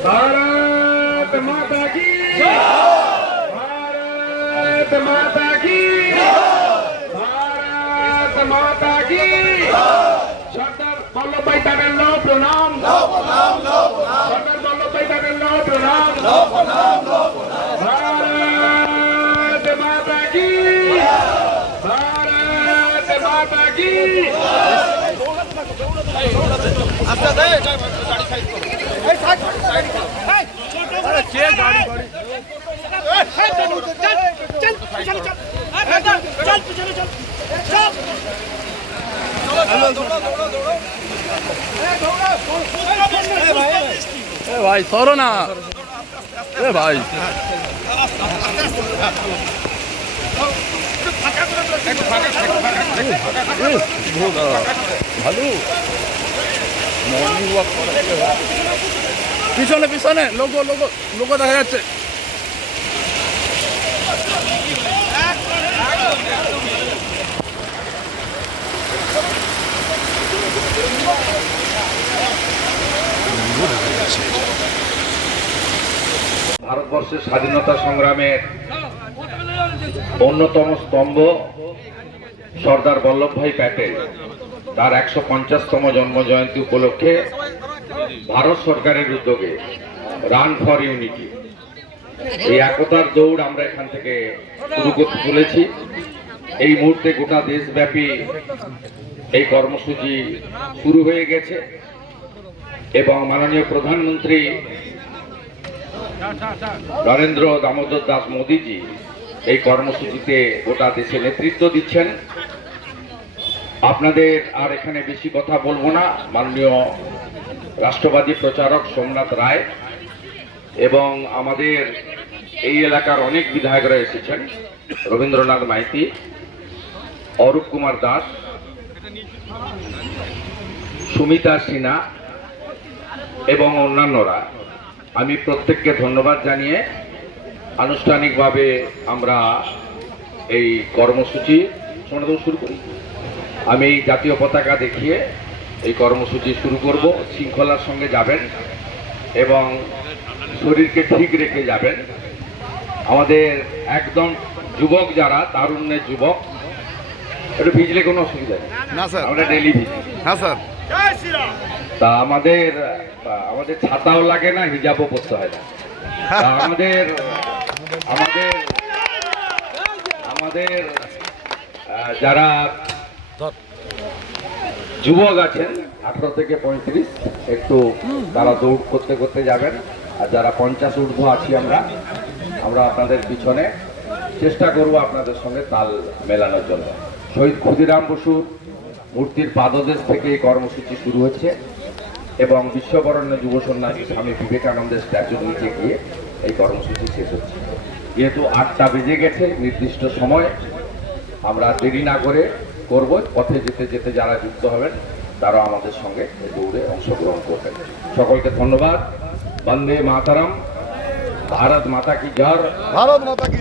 भारत माता की भारत माता की भारत माता की সর্দার বল্লভভাই প্যাটেল লো প্রণাম সর্দার বল্লভভাই প্যাটেল লো প্রণাম भारत माता की भारत माता की এ ভাই সরো না। এ ভাই। ভালো মর্নিং ওয়াক পিছনে পিছনে, লোগো লোগো লোগো দেখা যাচ্ছে। ভারতবর্ষের স্বাধীনতা সংগ্রামের অন্যতম স্তম্ভ সর্দার বল্লভভাই প্যাটেল। তার একশো পঞ্চাশতম জন্ম জয়ন্তী উপলক্ষে ভারত সরকারের উদ্যোগে রান ফর ইউনিটি। এই একতার দৌড় আমরা এখান থেকে শুরু করতে চলেছি। এই মুহূর্তে গোটা দেশব্যাপী এই কর্মসূচি শুরু হয়ে গেছে এবং মাননীয় প্রধানমন্ত্রী নরেন্দ্র দামোদর দাস মোদীজি এই কর্মসূচিতে গোটা দেশে নেতৃত্ব দিচ্ছেন। আপনাদের আর এখানে বেশি কথা বলব না। মাননীয় রাষ্ট্রবাদী প্রচারক সোমনাথ রায় এবং আমাদের এই এলাকার অনেক বিধায়করা এসেছেন, রবীন্দ্রনাথ মাইতি, অরূপ কুমার দাস, সুমিতা সিনহা এবং অন্যান্যরা। আমি প্রত্যেককে ধন্যবাদ জানিয়ে আনুষ্ঠানিকভাবে আমরা এই কর্মসূচি শুরু করি। আমি জাতীয় পতাকা দেখিয়ে এই কর্মসূচি শুরু করব। শৃঙ্খলার সঙ্গে যাবেন এবং শরীরকে ঠিক রেখে যাবেন। আমাদের একদম যুবক যারা তারুণ্যের যুবক একটু ভিজলে কোনো অসুবিধা নেই। না স্যার। আমরা ডেলি ভিজি। হ্যাঁ স্যার। তা আমাদের আমাদের ছাতাও লাগে না হিজাবও পরতে হয় না। তা আমাদের আমাদের আমাদের যারা যুবক আছেন, আঠারো থেকে পঁয়ত্রিশ। একটু তারা দৌড় করতে করতে যাবেন। আর যারা পঞ্চাশ ঊর্ধ্ব আছি আমরা আমরা আপনাদের পিছনে চেষ্টা করব আপনাদের সঙ্গে তাল মেলানোর জন্য। শহীদ ক্ষুদিরাম বসুর মূর্তির পাদদেশ থেকে এই কর্মসূচি শুরু হচ্ছে এবং বিশ্ববরণ্য যুব সন্ন্যাসী স্বামী বিবেকানন্দের স্ট্যাচুর নিচে গিয়ে এই কর্মসূচি শেষ হচ্ছে। যেহেতু আটটা বেজে গেছে, নির্দিষ্ট সময়, আমরা দেরি না করে করব পথে যেতে যেতে যারা যুক্ত হবেন তারা আমাদের সঙ্গে দৌড়ে অংশগ্রহণ করবেন সকলকে ধন্যবাদ। বন্দে মাতারাম। ভারত মাতা কি জয়। ভারত মাতা কি